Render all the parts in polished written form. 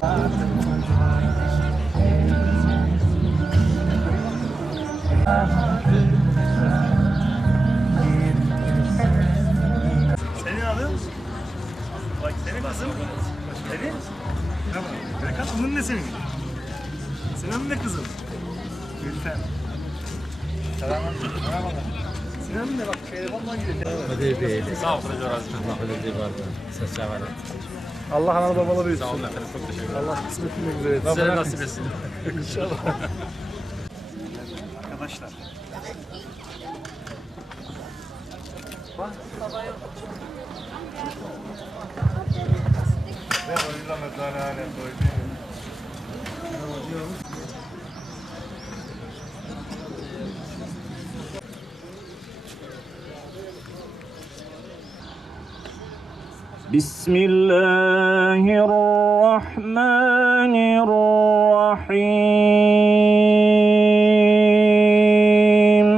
Senin adın? Bak senin kızım. Senin? Merhaba. Berkat, bunun ne senin? Senin adın ne kızım? Gülten. Selamünaleyküm. Merhabalar. Senin adın ne? Bak telefondan gidelim. Sağ olun hocam. Allah Allah analı babalı büyüsün. Sağ olun efendim. Çok teşekkür ederim. Allah kısmetini güzel etsin. Size nasip etsin. İnşallah. Arkadaşlar. بسم الله الرحمن الرحيم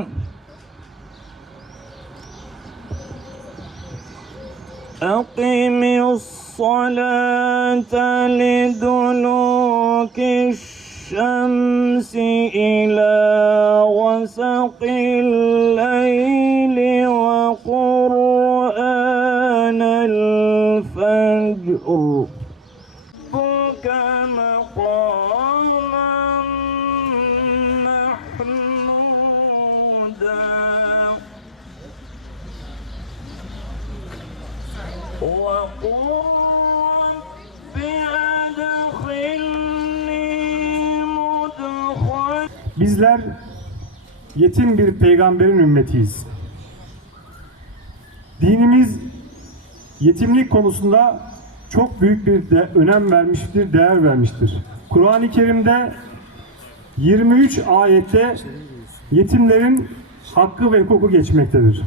أقم الصلاة لدلوك الشمس إلى غسق الليل وقرآن الفجر ربك مقاما محمودا وقل رب أدخلني مدخل. Bizler yetim bir peygamberin ümmetiyiz. Dinimiz yetimlik konusunda çok büyük bir önem vermiştir, değer vermiştir. Kur'an-ı Kerim'de 23 ayette yetimlerin hakkı ve hukuku geçmektedir.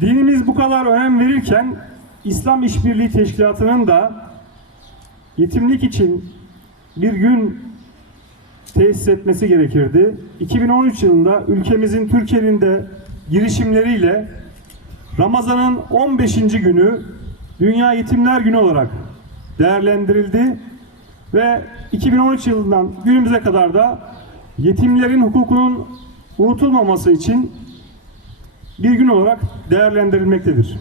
Dinimiz bu kadar önem verirken İslam İşbirliği Teşkilatı'nın da yetimlik için bir gün tesis etmesi gerekirdi. 2013 yılında ülkemizin, Türkiye'nin de girişimleriyle Ramazan'ın 15. günü Dünya Yetimler Günü olarak değerlendirildi ve 2013 yılından günümüze kadar da yetimlerin hukukunun unutulmaması için bir gün olarak değerlendirilmektedir.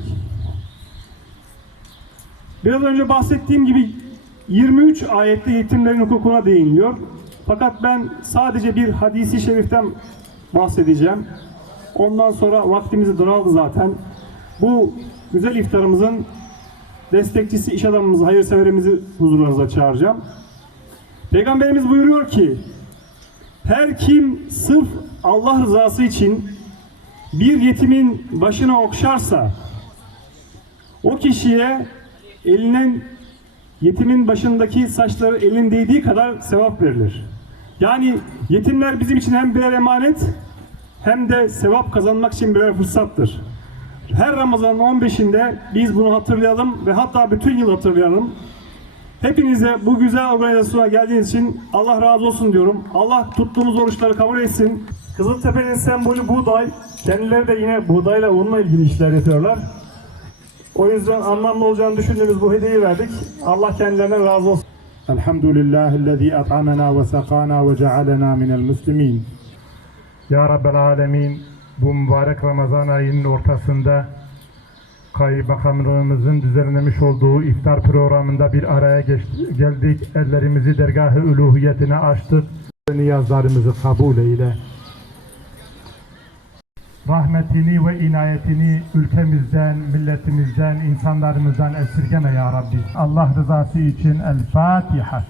Biraz önce bahsettiğim gibi 23 ayette yetimlerin hukukuna değiniliyor. Fakat ben sadece bir hadisi şeriften bahsedeceğim. Ondan sonra vaktimiz daraldı zaten. Bu güzel iftarımızın destekçisi, iş adamımızı, hayırseverimizi huzurlarınıza çağıracağım. Peygamberimiz buyuruyor ki, her kim sırf Allah rızası için bir yetimin başına okşarsa, o kişiye elinin, yetimin başındaki saçları elinin değdiği kadar sevap verilir. Yani yetimler bizim için hem birer emanet hem de sevap kazanmak için birer fırsattır. Her Ramazan'ın 15'inde biz bunu hatırlayalım ve hatta bütün yıl hatırlayalım. Hepinize bu güzel organizasyona geldiğiniz için Allah razı olsun diyorum. Allah tuttuğumuz oruçları kabul etsin. Kızıltepe'nin sembolü buğday. Kendileri de yine buğdayla, unla ilgili işler yapıyorlar. O yüzden anlamlı olacağını düşündüğümüz bu hediyeyi verdik. Allah kendilerine razı olsun. Elhamdülillahillezî at'amena ve sakana ve cealena minel muslimin. Ya Rabbel Alemin, bu mübarek Ramazan ayının ortasında Kaymakamlığımızın düzenlemiş olduğu iftar programında bir araya geldik. Ellerimizi dergâh-ı uluhiyetine açtık. Niyazlarımızı kabul eyle. Rahmetini ve inayetini ülkemizden, milletimizden, insanlarımızdan esirgeme ya Rabbi. Allah rızası için El Fatiha.